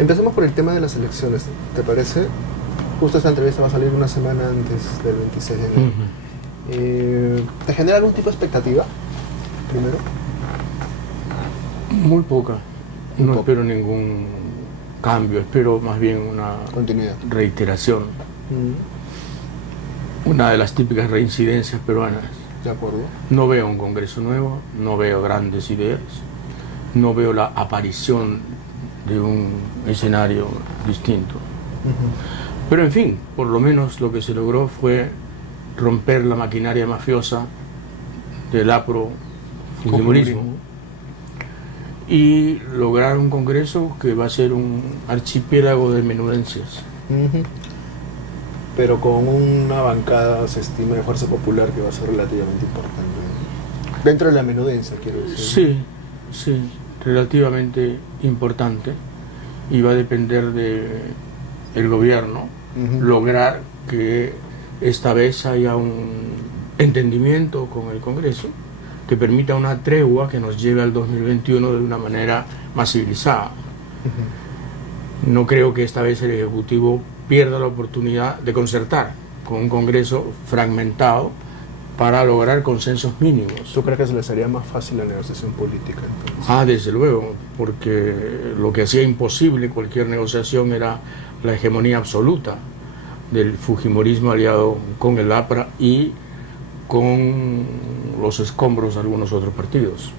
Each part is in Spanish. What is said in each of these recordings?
Empecemos por el tema de las elecciones, ¿te parece? Justo esta entrevista va a salir una semana antes del 26 de enero. ¿Te genera algún tipo de expectativa, primero? Muy poca. No espero ningún cambio, espero más bien una continuidad, reiteración. Una de las típicas reincidencias peruanas. De acuerdo. No veo un Congreso nuevo, no veo grandes ideas, no veo la aparición de un escenario distinto. Pero en fin, por lo menos lo que se logró fue romper la maquinaria mafiosa del apro fujimorismo y lograr un Congreso que va a ser un archipiélago de menudencias. Pero con una bancada, se estima, de fuerza popular que va a ser relativamente importante. Dentro de la menudencia, quiero decir. Sí, sí, relativamente importante. Y va a depender del gobierno lograr que esta vez haya un entendimiento con el Congreso que permita una tregua que nos lleve al 2021 de una manera más civilizada. No creo que esta vez el Ejecutivo pierda la oportunidad de concertar con un Congreso fragmentado para lograr consensos mínimos. ¿Tú crees que se les haría más fácil la negociación política entonces? Desde luego, porque lo que hacía imposible cualquier negociación era la hegemonía absoluta del fujimorismo aliado con el APRA y con los escombros de algunos otros partidos.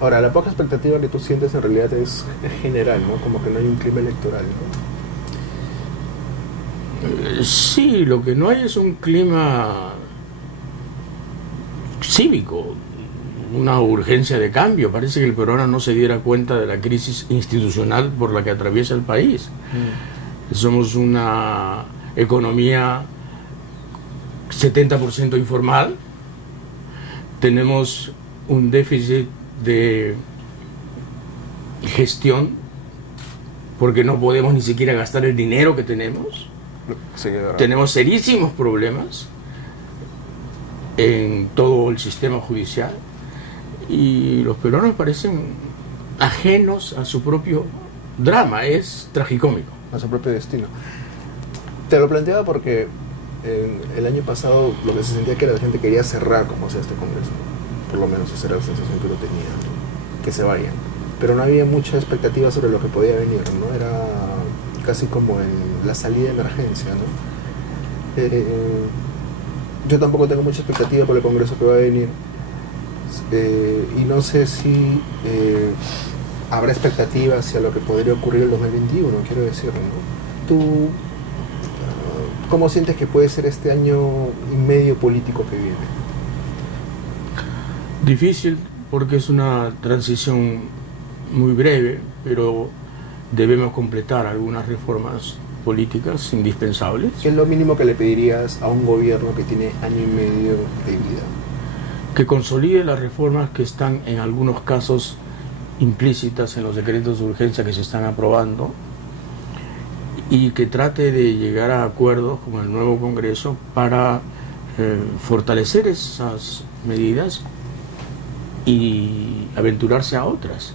Ahora, la poca expectativa que tú sientes en realidad es general, ¿no? Como que no hay un clima electoral, ¿no? Sí, lo que no hay es un clima cívico, una urgencia de cambio. Parece que el peruano no se diera cuenta de la crisis institucional por la que atraviesa el país. Somos una economía 70% informal, tenemos un déficit de gestión porque no podemos ni siquiera gastar el dinero que tenemos. Sí, tenemos serísimos problemas en todo el sistema judicial y los peruanos parecen ajenos a su propio drama, es tragicómico. A su propio destino. Te lo planteaba porque el año pasado lo que se sentía que la gente quería cerrar como sea este Congreso, por lo menos esa era la sensación que uno tenía, que se vayan, pero no había mucha expectativa sobre lo que podía venir, ¿no? Era casi como en la salida de emergencia, ¿no? Yo tampoco tengo mucha expectativa por el Congreso que va a venir, y no sé si habrá expectativa hacia lo que podría ocurrir en el 2021, quiero decir, ¿no? ¿Tú cómo sientes que puede ser este año y medio político que viene? Difícil, porque es una transición muy breve, pero debemos completar algunas reformas políticas indispensables. ¿Qué es lo mínimo que le pedirías a un gobierno que tiene año y medio de vida? Que consolide las reformas que están en algunos casos implícitas en los decretos de urgencia que se están aprobando y que trate de llegar a acuerdos con el nuevo Congreso para fortalecer esas medidas y aventurarse a otras.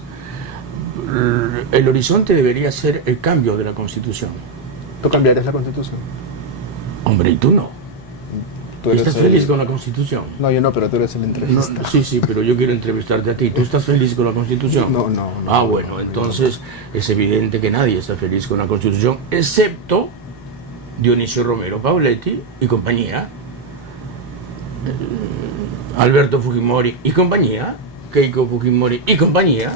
El horizonte debería ser el cambio de la Constitución. ¿Tú cambiarías la Constitución? Hombre, y tú no. ¿Tú ¿Estás feliz con la Constitución? No, yo no, pero tú eres el entrevistado. No, sí, pero yo quiero entrevistarte a ti. ¿Tú estás feliz con la Constitución? No. Bueno, entonces es evidente que nadie está feliz con la Constitución, excepto Dionisio Romero Pauletti y compañía, Alberto Fujimori y compañía, Keiko Fujimori y compañía,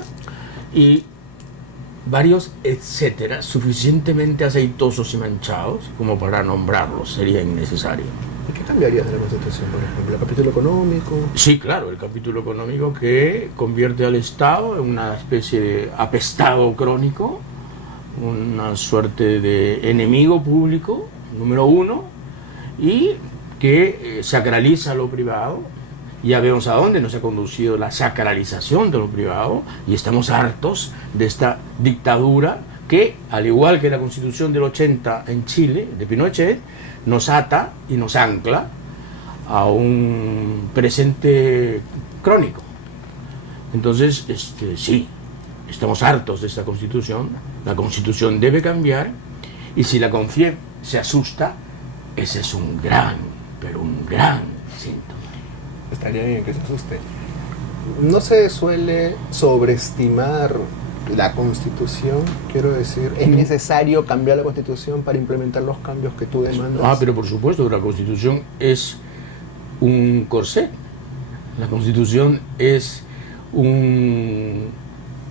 y varios etcétera, suficientemente aceitosos y manchados como para nombrarlos, sería innecesario. ¿Y qué cambiarías de la Constitución, por ejemplo? ¿El capítulo económico? Sí, claro, el capítulo económico que convierte al Estado en una especie de apestado crónico, una suerte de enemigo público, número uno, y que sacraliza lo privado. Ya vemos a dónde nos ha conducido la sacralización de lo privado y estamos hartos de esta dictadura que, al igual que la Constitución del 80 en Chile, de Pinochet, nos ata y nos ancla a un presente crónico. Entonces, sí, estamos hartos de esta Constitución, la Constitución debe cambiar, y si la CONFIEP se asusta, ese es un gran, pero un gran síntoma. Estaría bien que se asuste. No se suele sobreestimar la Constitución, quiero decir, ¿es necesario cambiar la Constitución para implementar los cambios que tú demandas? Ah, pero por supuesto, la Constitución es un corsé. La Constitución es un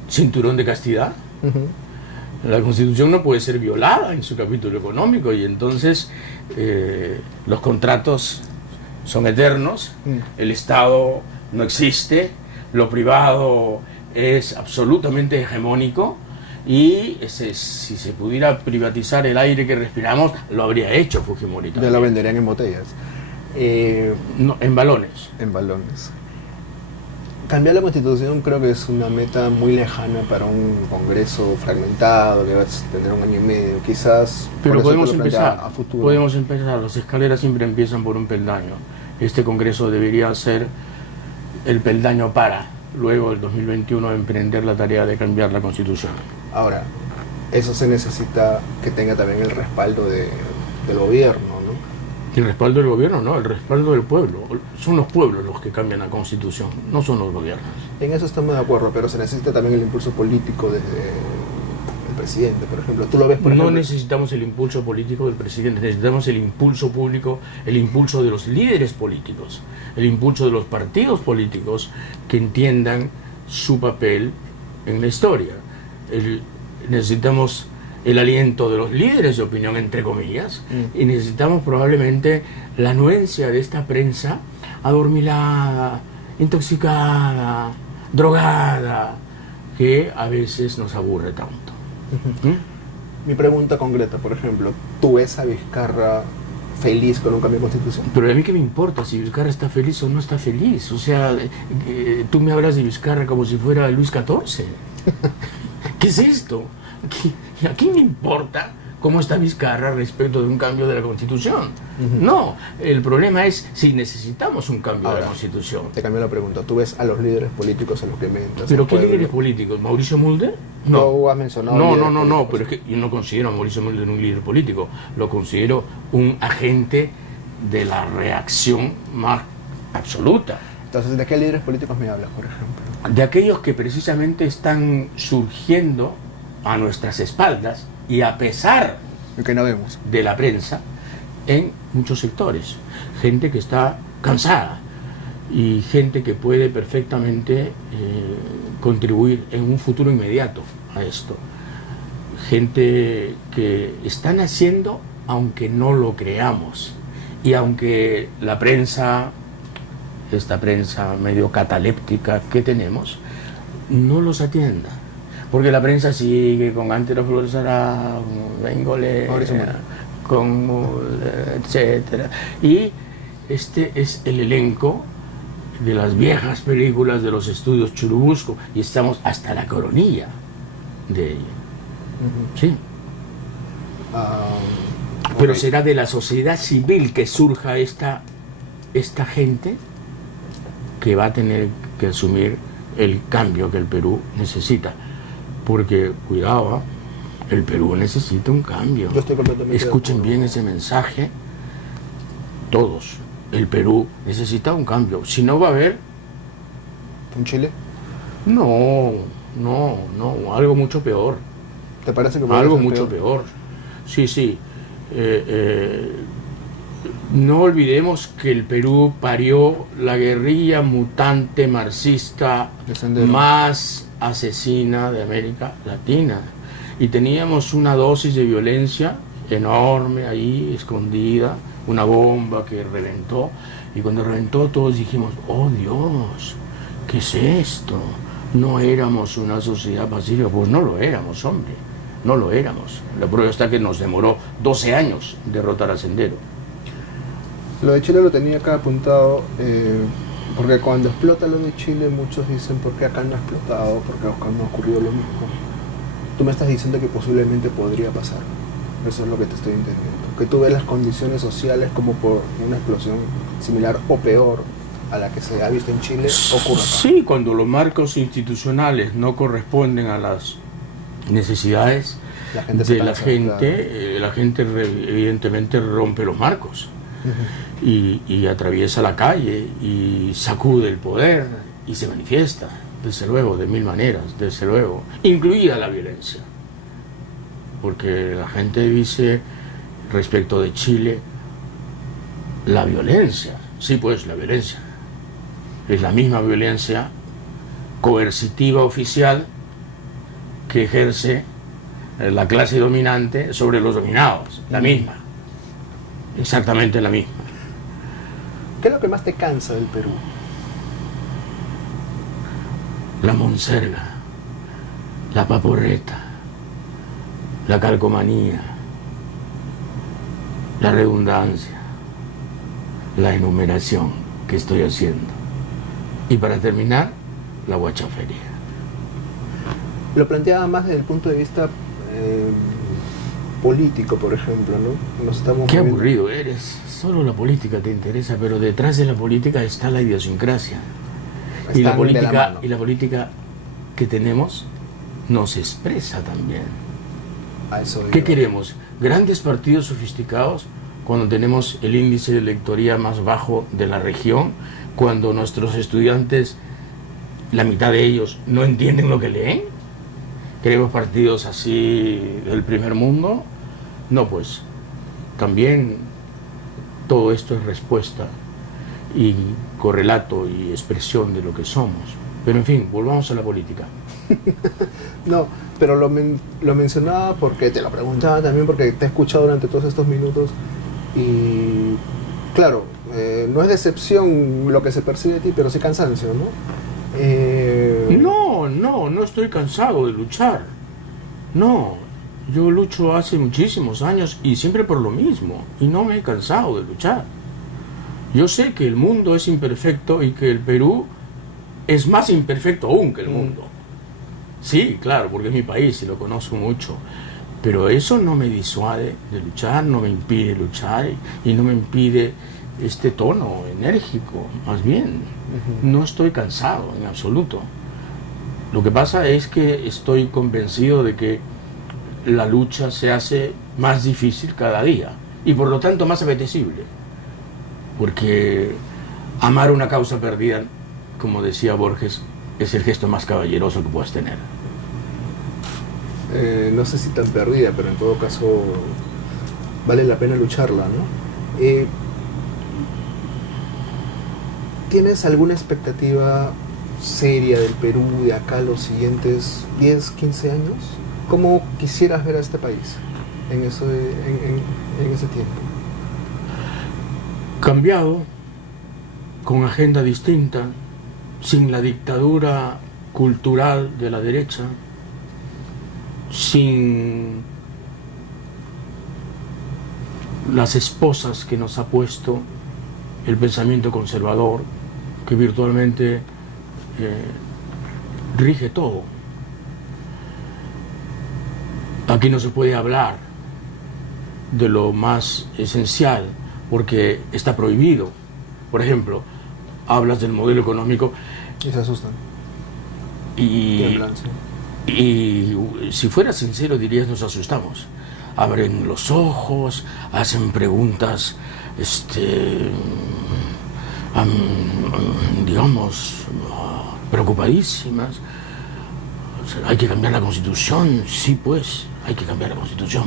cinturón de castidad. Uh-huh. La Constitución no puede ser violada en su capítulo económico, y entonces los contratos son eternos, el Estado no existe, lo privado es absolutamente hegemónico, y si se pudiera privatizar el aire que respiramos, lo habría hecho Fujimori también. Ya lo venderían en botellas. No, en balones. En balones. Cambiar la Constitución creo que es una meta muy lejana para un Congreso fragmentado que va a tener un año y medio, quizás. Pero podemos te lo plantea empezar. a futuro. Podemos empezar. Las escaleras siempre empiezan por un peldaño. Este Congreso debería ser el peldaño para luego el 2021 emprender la tarea de cambiar la Constitución. Ahora, eso se necesita que tenga también el respaldo del gobierno, ¿no? El respaldo del gobierno, no, el respaldo del pueblo. Son los pueblos los que cambian la Constitución, no son los gobiernos. En eso estamos de acuerdo, pero se necesita también el impulso político desde el presidente, por ejemplo. ¿Tú lo ves, por ejemplo? No necesitamos el impulso político del presidente, necesitamos el impulso público, el impulso de los líderes políticos, el impulso de los partidos políticos que entiendan su papel en la historia. Necesitamos el aliento de los líderes de opinión, entre comillas, y necesitamos probablemente la anuencia de esta prensa adormilada, intoxicada, drogada, que a veces nos aburre tanto. Mi pregunta concreta, por ejemplo, ¿tú ves a Vizcarra feliz con un cambio de Constitución? Pero a mí qué me importa si Vizcarra está feliz o no está feliz. O sea, tú me hablas de Vizcarra como si fuera Luis XIV. ¿Qué es esto? ¿A quién me importa cómo está Vizcarra respecto de un cambio de la Constitución? No, el problema es si necesitamos un cambio de la Constitución. Te cambio la pregunta. ¿Tú ves a los líderes políticos a los que mentas? ¿Pero qué líderes políticos? ¿Mauricio Mulder? No. No has mencionado No, pero es que yo no considero a Mauricio Mulder un líder político. Lo considero un agente de la reacción más absoluta. Entonces, ¿de qué líderes políticos me hablas, por ejemplo? De aquellos que precisamente están surgiendo a nuestras espaldas y a pesar que no vemos de la prensa en muchos sectores. Gente que está cansada y gente que puede perfectamente contribuir en un futuro inmediato a esto. Gente que están haciendo aunque no lo creamos, y aunque la prensa, esta prensa medio cataléptica que tenemos, no los atienda. Porque la prensa sigue con Antero Flores Arau, Bengolea, con etcétera. Y este es el elenco de las viejas películas de los estudios Churubusco, y estamos hasta la coronilla de ella. Sí. Pero será de la sociedad civil que surja esta gente que va a tener que asumir el cambio que el Perú necesita. Porque, cuidado, el Perú necesita un cambio. Yo estoy completamente Escuchen bien ese mensaje, todos. El Perú necesita un cambio. Si no, va a haber... ¿Un Chile? No, algo mucho peor. ¿Te parece que algo mucho peor? Sí. No olvidemos que el Perú parió la guerrilla mutante marxista más asesina de América Latina, y teníamos una dosis de violencia enorme ahí escondida, una bomba que reventó, y cuando reventó todos dijimos: oh Dios, ¿qué es esto? No éramos una sociedad pacífica. Pues no lo éramos, hombre, no lo éramos. La prueba está que nos demoró 12 años derrotar a Sendero. Lo de Chile lo tenía acá apuntado, porque cuando explota lo de Chile muchos dicen: ¿por qué acá no ha explotado? ¿Por qué acá no ha ocurrido lo mismo? Tú me estás diciendo que posiblemente podría pasar. Eso es lo que te estoy entendiendo. Que tú ves las condiciones sociales como por una explosión similar o peor a la que se ha visto en Chile ocurra acá. Sí, cuando los marcos institucionales no corresponden a las necesidades La gente se de la cansa, gente, claro. la gente evidentemente rompe los marcos y atraviesa la calle y sacude el poder y se manifiesta, desde luego, de mil maneras, desde luego, incluida la violencia. Porque la gente dice respecto de Chile, la violencia, sí, pues la violencia es la misma violencia coercitiva oficial que ejerce la clase dominante sobre los dominados, la misma, exactamente la misma. ¿Qué es lo que más te cansa del Perú? La monserga, la paporreta, la calcomanía, la redundancia, la enumeración que estoy haciendo. Y para terminar, la guachaferia. Lo planteaba más desde el punto de vista político, por ejemplo, ¿no? Nos estamos Qué moviendo- aburrido eres. Solo la política te interesa, pero detrás de la política está la idiosincrasia. Están Y la de política, la mano. que tenemos nos expresa también. A eso ¿Qué iba. queremos? ¿Grandes partidos sofisticados cuando tenemos el índice de lectoría más bajo de la región? Cuando nuestros estudiantes, la mitad de ellos, no entienden lo que leen. ¿Queremos partidos así del primer mundo? No, pues también todo esto es respuesta y correlato y expresión de lo que somos. Pero en fin, volvamos a la política. No, pero lo mencionaba porque te lo preguntaba también porque te he escuchado durante todos estos minutos y claro, no es decepción lo que se percibe de ti, pero sí cansancio, ¿no? No estoy cansado de luchar. No, yo lucho hace muchísimos años y siempre por lo mismo y no me he cansado de luchar. Yo sé que el mundo es imperfecto y que el Perú es más imperfecto aún que el mundo. Sí, claro, porque es mi país y lo conozco mucho. Pero eso no me disuade de luchar, no me impide luchar y no me impide este tono enérgico. Más bien, no estoy cansado en absoluto. Lo que pasa es que estoy convencido de que la lucha se hace más difícil cada día y por lo tanto más apetecible. Porque amar una causa perdida, como decía Borges, es el gesto más caballeroso que puedas tener. No sé si tan perdida, pero en todo caso vale la pena lucharla, ¿no? ¿Tienes alguna expectativa seria del Perú de acá los siguientes 10, 15 años? ¿Cómo quisieras ver a este país en ese tiempo? Cambiado, con agenda distinta, sin la dictadura cultural de la derecha, sin las esposas que nos ha puesto el pensamiento conservador, que virtualmente rige todo. Aquí no se puede hablar de lo más esencial porque está prohibido. Por ejemplo, hablas del modelo económico Y se asustan. y Tiemblan, sí. Y si fuera sincero dirías nos asustamos. Abren los ojos, hacen preguntas, digamos, preocupadísimas. O sea, hay que cambiar la Constitución, sí pues, hay que cambiar la Constitución.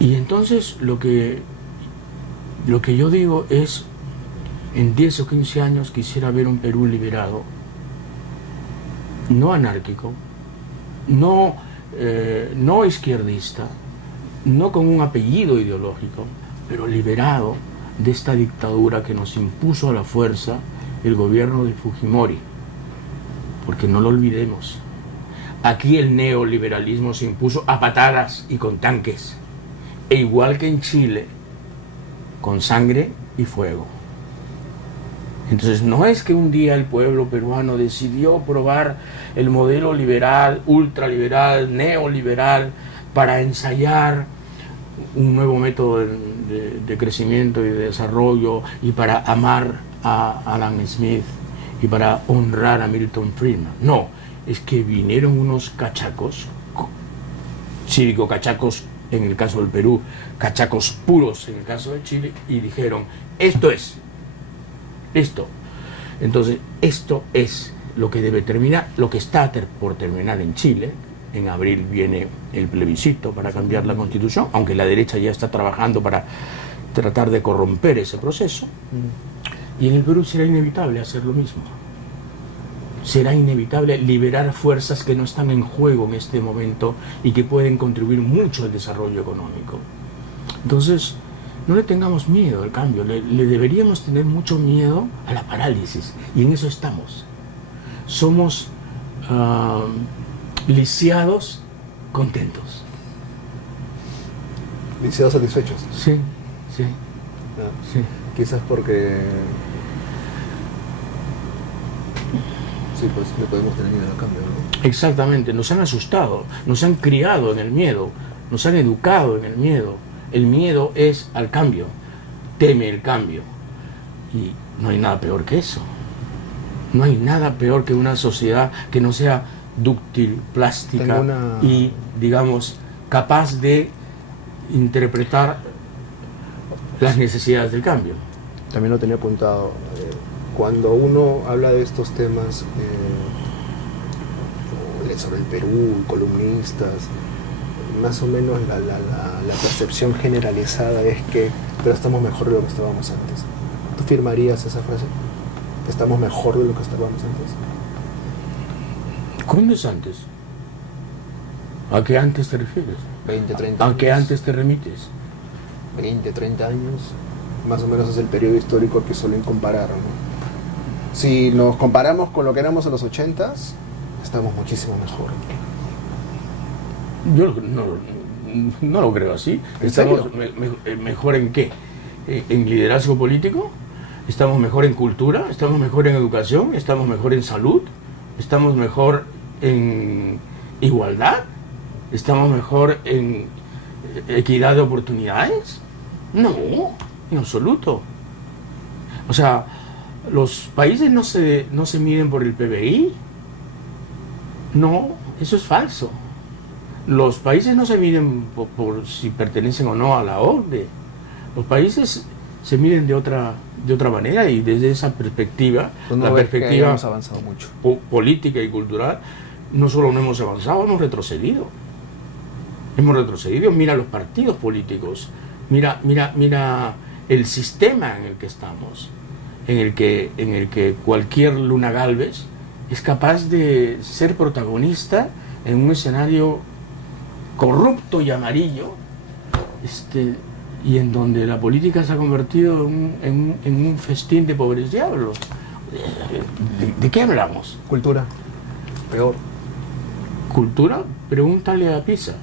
Y entonces lo que yo digo es, en 10 o 15 años quisiera ver un Perú liberado, no anárquico, no izquierdista, no con un apellido ideológico, pero liberado de esta dictadura que nos impuso a la fuerza el gobierno de Fujimori. Porque no lo olvidemos, aquí el neoliberalismo se impuso a patadas y con tanques, e igual que en Chile, con sangre y fuego. Entonces no es que un día el pueblo peruano decidió probar el modelo liberal, ultraliberal, neoliberal para ensayar un nuevo método de crecimiento y de desarrollo y para amar a Alan Smith y para honrar a Milton Friedman. No, es que vinieron unos cachacos, cívico-cachacos en el caso del Perú, cachacos puros en el caso de Chile, y dijeron, esto es, esto. Entonces, esto es lo que debe terminar, lo que está por terminar en Chile. En abril viene el plebiscito para cambiar la Constitución, aunque la derecha ya está trabajando para tratar de corromper ese proceso. Y en el Perú será inevitable hacer lo mismo. Será inevitable liberar fuerzas que no están en juego en este momento y que pueden contribuir mucho al desarrollo económico. Entonces, no le tengamos miedo al cambio, le deberíamos tener mucho miedo a la parálisis, y en eso estamos. Somos lisiados, contentos. Lisiados satisfechos. Sí, sí, sí. Quizás porque... Sí, pues le podemos tener miedo al cambio, ¿no? Exactamente, nos han asustado, nos han criado en el miedo, nos han educado en el miedo. El miedo es al cambio, teme el cambio. Y no hay nada peor que eso. No hay nada peor que una sociedad que no sea dúctil, plástica y, digamos, capaz de interpretar las necesidades del cambio. También lo tenía apuntado. Cuando uno habla de estos temas sobre el Perú, columnistas, más o menos la percepción generalizada es que pero estamos mejor de lo que estábamos antes. ¿Tú firmarías esa frase? ¿Estamos mejor de lo que estábamos antes? ¿Cuándo es antes? ¿A qué antes te refieres? 20, 30 años. ¿A qué antes te remites? 20, 30 años, más o menos es el periodo histórico que suelen comparar, ¿no? Si nos comparamos con lo que éramos en los 80s, estamos muchísimo mejor. Yo no lo creo así. ¿Estamos mejor en qué? ¿En liderazgo político? ¿Estamos mejor en cultura? ¿Estamos mejor en educación? ¿Estamos mejor en salud? ¿Estamos mejor en igualdad? ¿Estamos mejor en equidad de oportunidades? No, en absoluto. O sea, los países no se miden por el PBI. No, eso es falso. Los países no se miden por si pertenecen o no a la OCDE. Los países se miden de otra manera, y desde esa perspectiva, la perspectiva hemos avanzado mucho. Política y cultural, no solo no hemos avanzado, hemos retrocedido. Hemos retrocedido. Mira los partidos políticos, mira el sistema en el que estamos, en el que cualquier Luna Gálvez es capaz de ser protagonista en un escenario corrupto y amarillo, y en donde la política se ha convertido en un festín de pobres diablos. ¿De qué hablamos? Cultura, peor. ¿Cultura? Pregúntale a PISA.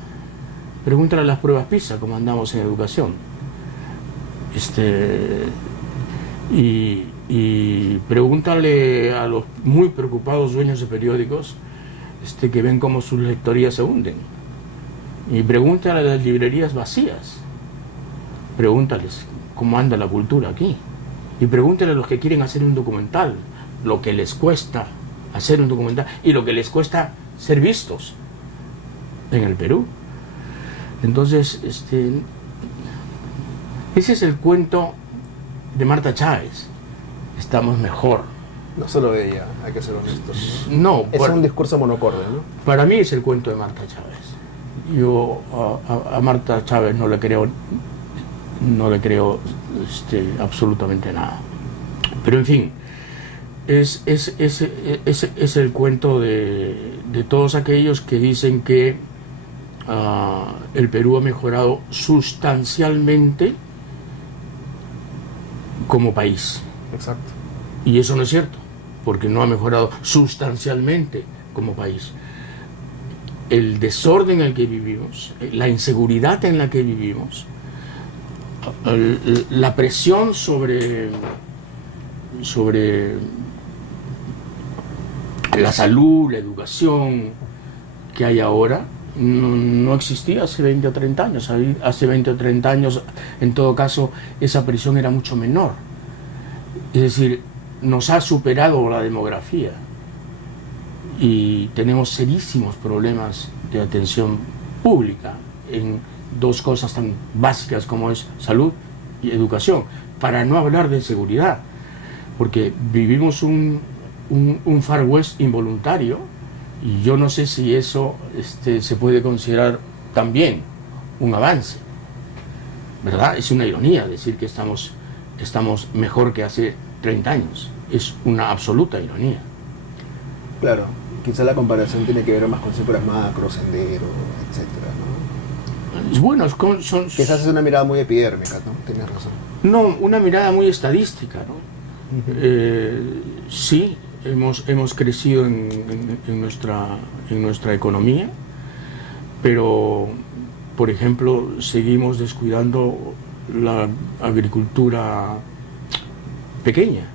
Pregúntale a las pruebas PISA, cómo andamos en educación. Y pregúntale a los muy preocupados dueños de periódicos que ven cómo sus lectorías se hunden. Y pregúntale a las librerías vacías. Pregúntales cómo anda la cultura aquí. Y pregúntale a los que quieren hacer un documental lo que les cuesta hacer un documental y lo que les cuesta ser vistos en el Perú. Entonces, ese es el cuento de Marta Chávez. Estamos mejor. No solo de ella, hay que ser honestos, ¿no? No, es un discurso monocorde, ¿no? Para mí es el cuento de Marta Chávez. Yo a Marta Chávez no le creo absolutamente nada. Pero en fin, es el cuento de todos aquellos que dicen que el Perú ha mejorado sustancialmente como país. Exacto. Y eso no es cierto, porque no ha mejorado sustancialmente como país. El desorden en el que vivimos, la inseguridad en la que vivimos, la presión sobre la salud, la educación que hay ahora, no existía hace 20 o 30 años. Hace 20 o 30 años, en todo caso, esa presión era mucho menor. Es decir, nos ha superado la demografía y tenemos serísimos problemas de atención pública en dos cosas tan básicas como es salud y educación, para no hablar de seguridad, porque vivimos un Far West involuntario y yo no sé si eso se puede considerar también un avance, ¿verdad? Es una ironía decir que estamos mejor que hace 30 años, es una absoluta ironía. Claro, quizá la comparación tiene que ver más con cifras macro, sendero, etcétera, ¿no? Bueno, Quizás es una mirada muy epidérmica, ¿no? Tienes razón. No, una mirada muy estadística, ¿no? Sí, hemos crecido en nuestra economía, pero, por ejemplo, seguimos descuidando la agricultura pequeña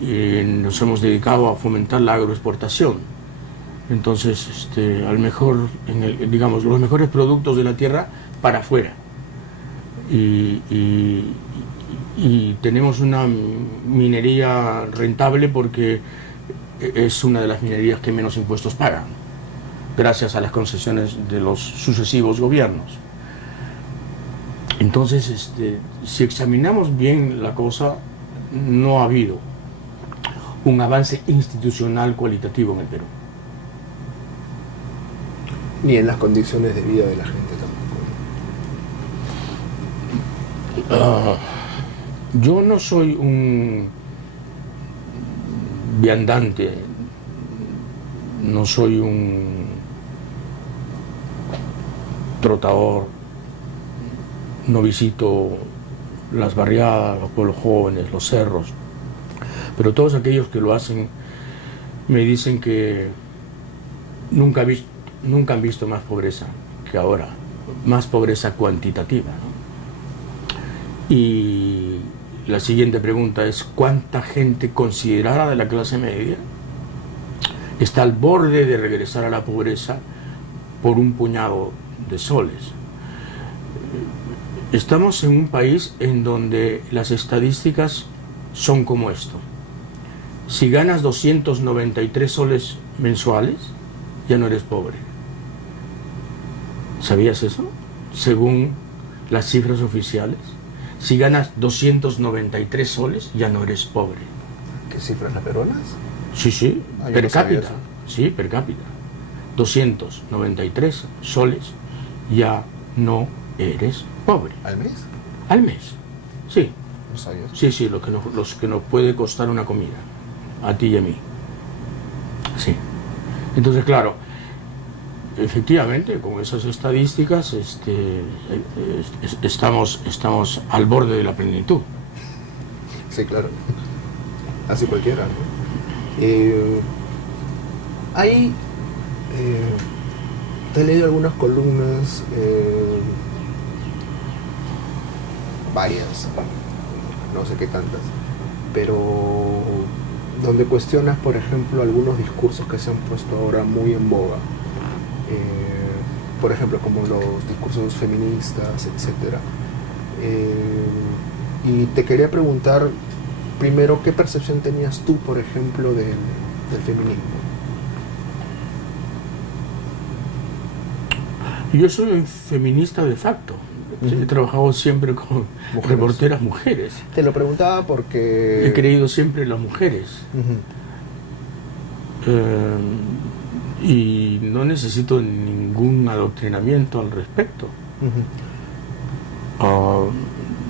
y nos hemos dedicado a fomentar la agroexportación. Entonces, al mejor, digamos, los mejores productos de la tierra para afuera. Y tenemos una minería rentable porque es una de las minerías que menos impuestos pagan, gracias a las concesiones de los sucesivos gobiernos. Entonces, si examinamos bien la cosa, no ha habido un avance institucional cualitativo en el Perú. Ni en las condiciones de vida de la gente tampoco. Yo no soy un viandante, no soy un trotador, no visito las barriadas, los pueblos jóvenes, los cerros, pero todos aquellos que lo hacen me dicen que nunca han visto más pobreza que ahora, más pobreza cuantitativa, ¿no? Y la siguiente pregunta es: ¿cuánta gente considerada de la clase media está al borde de regresar a la pobreza por un puñado de soles? Estamos en un país en donde las estadísticas son como esto: si ganas 293 soles mensuales, ya no eres pobre. ¿Sabías eso? Según las cifras oficiales, si ganas 293 soles, ya no eres pobre. ¿Qué cifras, las peruanas? Sí, Ah, per no sabía cápita. eso. Sí, per cápita. 293 soles, ya no eres pobre. ¿Al mes? Al mes. Sí, No sabía eso. sí, los que nos puede costar una comida, a ti y a mí. Sí. Entonces, claro, efectivamente, con esas estadísticas estamos al borde de la plenitud. Sí, claro. Así cualquiera, ¿no? Te he leído algunas columnas, varias, no sé qué tantas, pero donde cuestionas, por ejemplo, algunos discursos que se han puesto ahora muy en boga. Por ejemplo, como los discursos feministas, etc. Y te quería preguntar, primero, ¿qué percepción tenías tú, por ejemplo, del feminismo? Yo soy un feminista de facto. He trabajado siempre con reporteras mujeres. Te lo preguntaba porque... He creído siempre en las mujeres. Y no necesito ningún adoctrinamiento al respecto.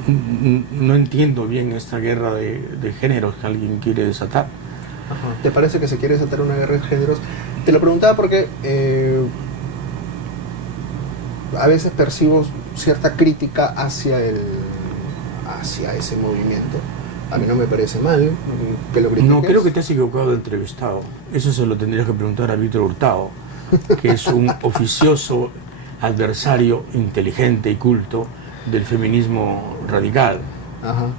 No entiendo bien esta guerra de géneros que alguien quiere desatar. Ajá. ¿Te parece que se quiere desatar una guerra de géneros? Te lo preguntaba porque a veces percibo cierta crítica hacia ese movimiento. A mí no me parece mal que lo critiques. No, creo que te has equivocado de entrevistado. Eso se lo tendrías que preguntar a Víctor Hurtado, que es un oficioso adversario inteligente y culto del feminismo radical. Ajá.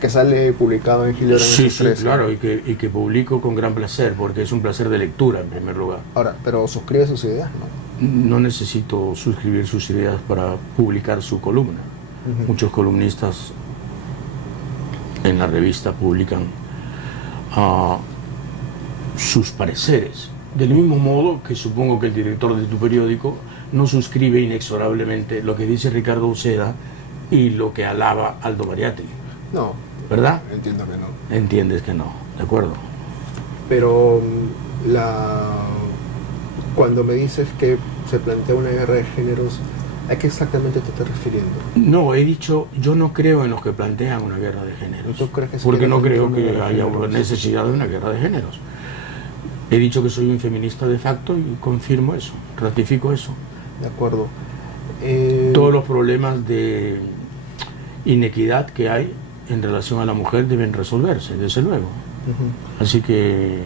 Que sale publicado en Gilera. Sí, claro, y que publico con gran placer, porque es un placer de lectura en primer lugar. Ahora, pero suscribe sus ideas, ¿no? No necesito suscribir sus ideas para publicar su columna. Muchos columnistas en la revista publican sus pareceres. Del mismo modo que supongo que el director de tu periódico no suscribe inexorablemente lo que dice Ricardo Uceda y lo que alaba Aldo Mariátegui. No. ¿Verdad? Entiendo que no. Entiendes que no, ¿de acuerdo? Pero cuando me dices que se plantea una guerra de géneros, ¿a qué exactamente te estás refiriendo? No, he dicho, yo no creo en los que plantean una guerra de géneros. ¿Tú crees que porque no creo una que guerra de haya géneros? necesidad de una guerra de géneros. He dicho que soy un feminista de facto y confirmo eso, ratifico eso. De acuerdo. Todos los problemas de inequidad que hay en relación a la mujer deben resolverse, desde luego. Así que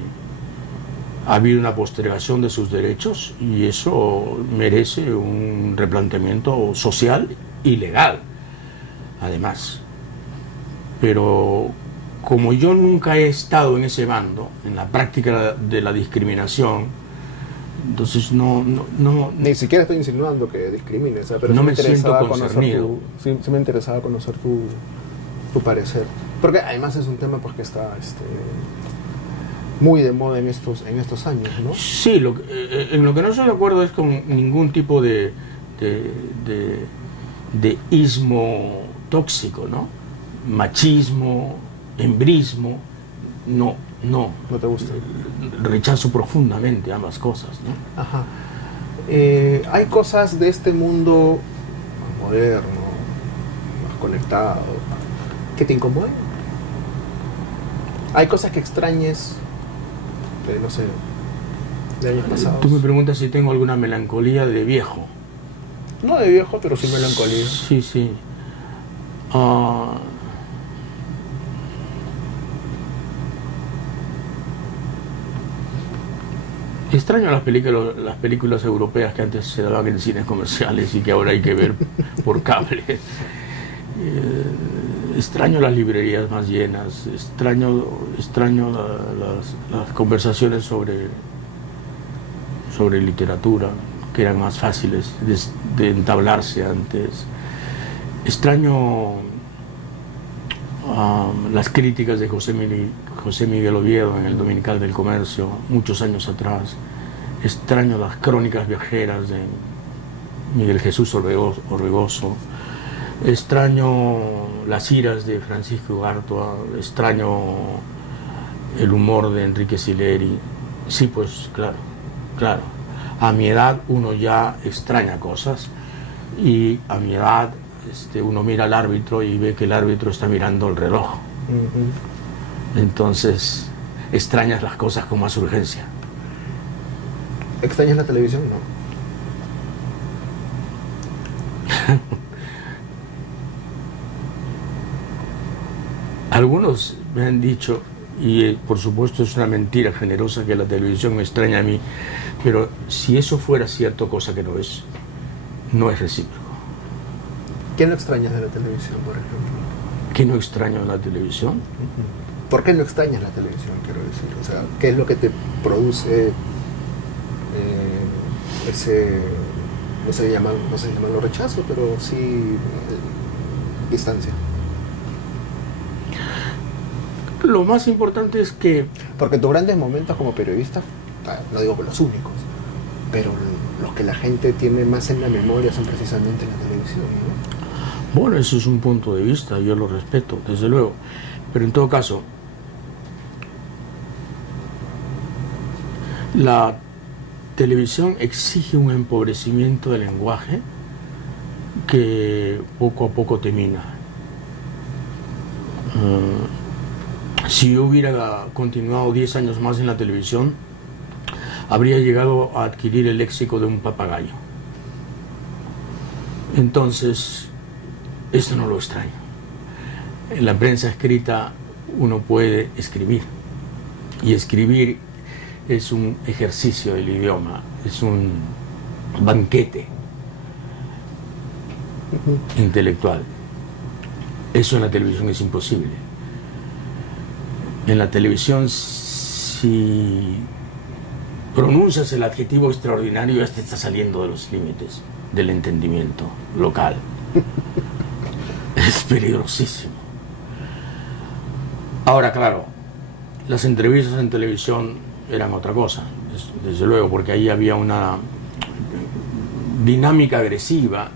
ha habido una postergación de sus derechos y eso merece un replanteamiento social y legal, además. Pero como yo nunca he estado en ese bando, en la práctica de la discriminación, entonces Ni siquiera estoy insinuando que discrimines, pero no sí me siento interesaba concernido. sí me interesaba conocer tu parecer. Porque además es un tema pues, que está muy de moda en estos años, ¿no? Sí, en lo que no estoy de acuerdo es con ningún tipo de ismo tóxico, ¿no? Machismo, hembrismo, no. ¿No te gusta? Rechazo profundamente ambas cosas, ¿no? Ajá. Hay cosas de este mundo más moderno, más conectado, que te incomodan. Hay cosas que extrañes, no sé, de años pasados. Tú me preguntas si tengo alguna melancolía de viejo. No de viejo, pero sí melancolía. Sí. Extraño las películas europeas que antes se daban en cines comerciales y que ahora hay que ver por cable. Extraño las librerías más llenas, extraño las conversaciones sobre literatura, que eran más fáciles de entablarse antes. Extraño las críticas de José Miguel Oviedo en el Dominical del Comercio, muchos años atrás. Extraño las crónicas viajeras de Miguel Jesús Orbegoso. Extraño las iras de Francisco Ugarte, extraño el humor de Enrique Sileri. Sí, pues claro. A mi edad uno ya extraña cosas y a mi edad uno mira al árbitro y ve que el árbitro está mirando el reloj. Entonces extrañas las cosas con más urgencia. ¿Extrañas la televisión? No. Algunos me han dicho, y por supuesto es una mentira generosa, que la televisión me extraña a mí, pero si eso fuera cierto, cosa que no es recíproco. ¿Qué no extrañas de la televisión, por ejemplo? ¿Qué no extraño de la televisión? ¿Por qué no extrañas la televisión, quiero decir? O sea, ¿qué es lo que te produce ese, no sé llamarlo rechazo, pero sí distancia? Lo más importante es que... Porque tus grandes momentos como periodista, no digo que los únicos, pero los que la gente tiene más en la memoria son precisamente en la televisión, ¿no? Bueno, ese es un punto de vista, yo lo respeto, desde luego. Pero en todo caso, la televisión exige un empobrecimiento del lenguaje que poco a poco te mina. Si yo hubiera continuado 10 años más en la televisión, habría llegado a adquirir el léxico de un papagayo. Entonces, esto no lo extraño. En la prensa escrita uno puede escribir, y escribir es un ejercicio del idioma, es un banquete intelectual. Eso en la televisión es imposible. En la televisión, si pronuncias el adjetivo extraordinario, ya te está saliendo de los límites del entendimiento local. Es peligrosísimo. Ahora, claro, Las entrevistas en televisión eran otra cosa, desde luego, porque ahí había una dinámica agresiva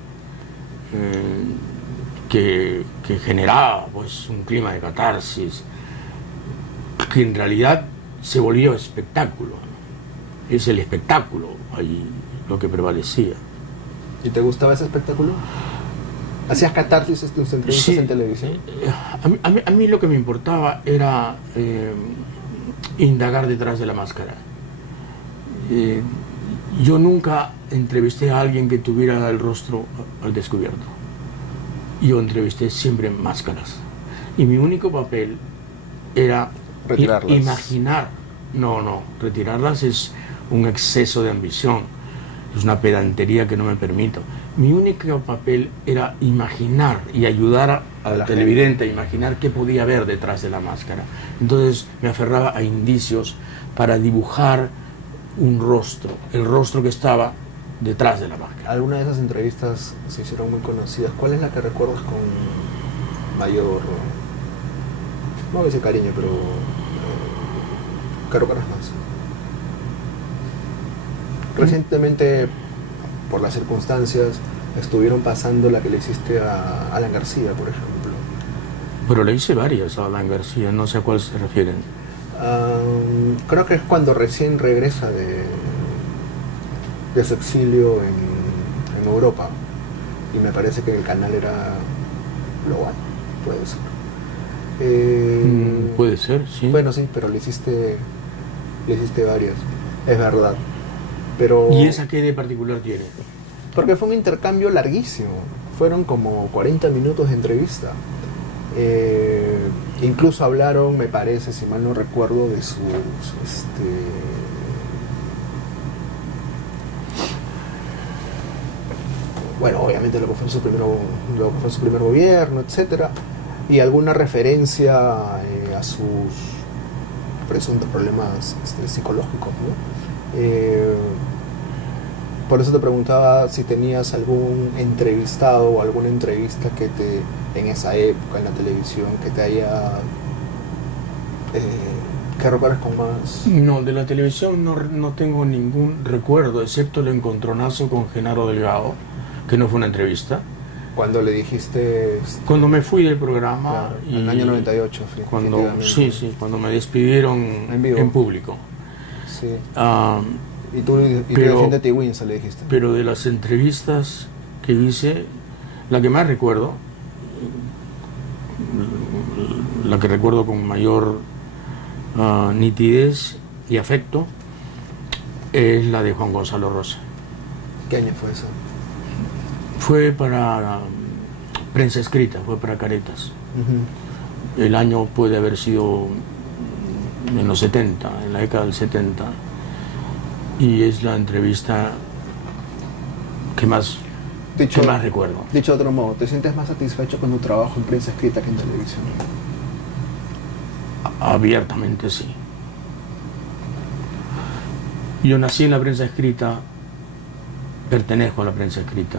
que generaba pues un clima de catarsis, que en realidad se volvió espectáculo, ¿no? Es el espectáculo ahí lo que prevalecía. ¿Y te gustaba ese espectáculo? ¿Hacías catarsis en tus entrevistas Sí, en televisión? a mí lo que me importaba era indagar detrás de la máscara. Yo nunca entrevisté a alguien que tuviera el rostro al descubierto. Yo entrevisté siempre máscaras. Y mi único papel era Retirarlas. imaginar. No, retirarlas es un exceso de ambición. Es una pedantería que no me permito. Mi único papel era imaginar y ayudar al televidente a imaginar qué podía haber detrás de la máscara. Entonces me aferraba a indicios para dibujar un rostro, el rostro que estaba detrás de la máscara. Algunas de esas entrevistas se hicieron muy conocidas. ¿Cuál es la que recuerdas con mayor, no voy a decir cariño, pero que recuerdas más? Recientemente, por las circunstancias, estuvieron pasando la que le hiciste a Alan García, por ejemplo. Pero le hice varias a Alan García, no sé a cuál se refieren. Creo que es cuando recién regresa de su exilio en Europa, y me parece que el canal era Global, puede ser. Puede ser, sí. Bueno, sí, pero le hiciste varias, es verdad. Pero, ¿Y esa qué de particular tiene? porque fue un intercambio larguísimo, fueron como 40 minutos de entrevista. Incluso hablaron, me parece, si mal no recuerdo, de sus bueno, obviamente lo que fue su primer gobierno, etcétera, y alguna referencia a sus presuntos problemas psicológicos, ¿no? Por eso te preguntaba si tenías algún entrevistado o alguna entrevista en esa época en la televisión que te haya que recuerdes con más. No, de la televisión no tengo ningún recuerdo, excepto el encontronazo con Genaro Delgado, que no fue una entrevista. Cuando le dijiste. Cuando me fui del programa. Claro, en el año 98, sí, cuando me despidieron en público. Sí. Y tú defiéndete, Winsa, le dijiste. Pero de las entrevistas que hice, la que más recuerdo, la que recuerdo con mayor nitidez y afecto, es la de Juan Gonzalo Rosa. ¿Qué año fue eso? Fue para prensa escrita, fue para Caretas. El año puede haber sido en los 70, en la década del 70. Y es la entrevista que más recuerdo. Dicho de otro modo, ¿te sientes más satisfecho con tu trabajo en prensa escrita que en televisión? Abiertamente sí. Yo nací en la prensa escrita, pertenezco a la prensa escrita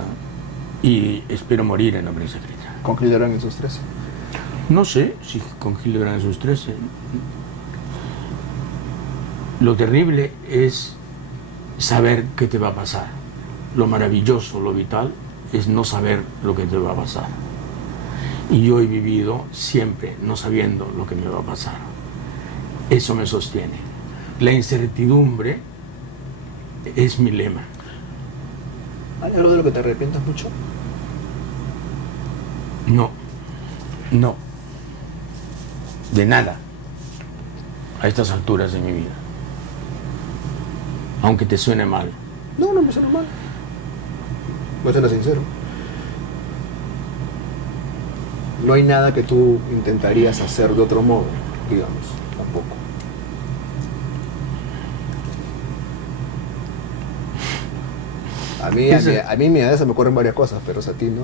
y espero morir en la prensa escrita. ¿Con Hildebrand en sus 13? No sé si con Hildebrand en sus 13. Lo terrible es saber qué te va a pasar. Lo maravilloso, lo vital, es no saber lo que te va a pasar. Y yo he vivido siempre no sabiendo lo que me va a pasar. Eso me sostiene. La incertidumbre es mi lema. ¿Hay algo de lo que te arrepientas mucho? No. De nada. A estas alturas de mi vida. Aunque te suene mal. No me suena mal. Voy a ser sincero. No hay nada que tú intentarías hacer de otro modo, digamos, tampoco. A mí mi edad se me ocurren varias cosas, pero a ti no.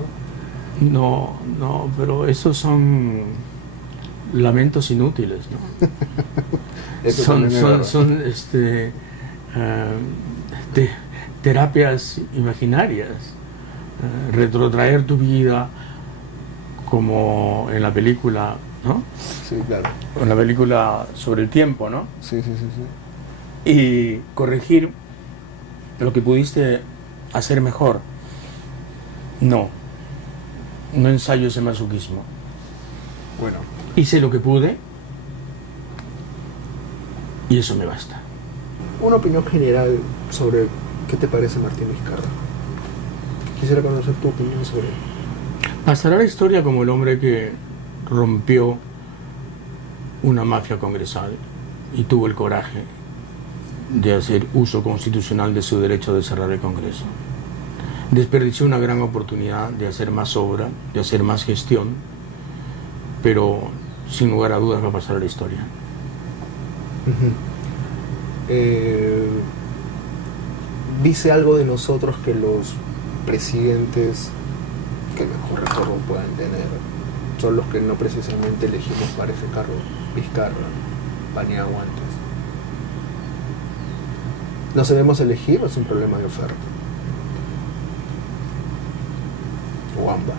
No, pero esos son lamentos inútiles, ¿no? son terapias imaginarias. Retrotraer tu vida como en la película ¿no? Sí, claro. Una película sobre el tiempo, ¿no? Sí, sí, sí, sí. Y corregir lo que pudiste hacer mejor. No ensayo ese masoquismo. Bueno, Hice lo que pude y eso me basta. una opinión general sobre qué te parece Martín Vizcarra. Quisiera conocer tu opinión sobre él. Pasará la historia como el hombre que rompió una mafia congresal y tuvo el coraje de hacer uso constitucional de su derecho de cerrar el Congreso. Desperdició una gran oportunidad de hacer más obra, de hacer más gestión, pero sin lugar a dudas va a pasar a la historia. Dice algo de nosotros que los presidentes que mejor recuerdo puedan tener son los que no precisamente elegimos para ese cargo. Vizcarra, Paniagua antes. ¿No sabemos elegir o es un problema de oferta? O ambas.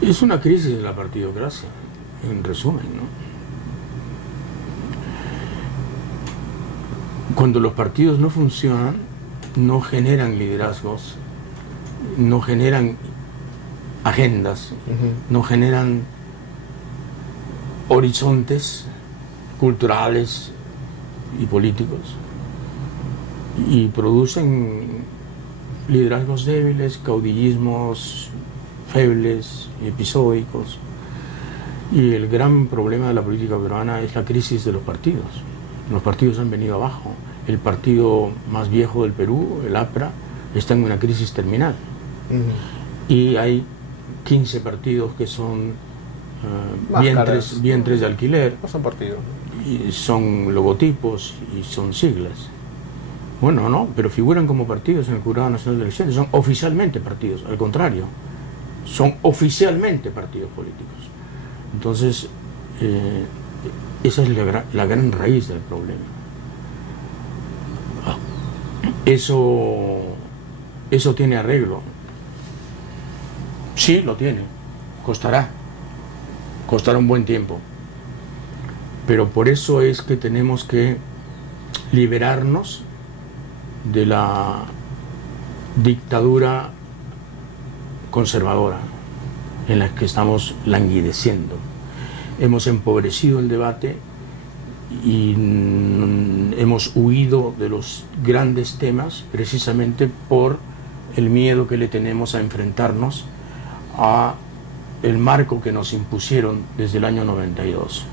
Es una crisis de la partidocracia, en resumen, ¿no? Cuando los partidos no funcionan, no generan liderazgos, no generan agendas, no generan horizontes culturales y políticos, y producen liderazgos débiles, caudillismos febles, episódicos. Y el gran problema de la política peruana es la crisis de los partidos. Los partidos han venido abajo. El partido más viejo del Perú, el APRA, está en una crisis terminal. Y hay 15 partidos que son vientres de alquiler. No son partidos. Y son logotipos y son siglas. Bueno, no, pero figuran como partidos en el Jurado Nacional de Elecciones. Son oficialmente partidos, al contrario. Son oficialmente partidos políticos. Entonces, esa es la gran raíz del problema. Eso tiene arreglo. Sí, lo tiene. Costará un buen tiempo. Pero por eso es que tenemos que liberarnos de la dictadura conservadora en la que estamos languideciendo. Hemos empobrecido el debate y hemos huido de los grandes temas precisamente por el miedo que le tenemos a enfrentarnos a el marco que nos impusieron desde el año 92.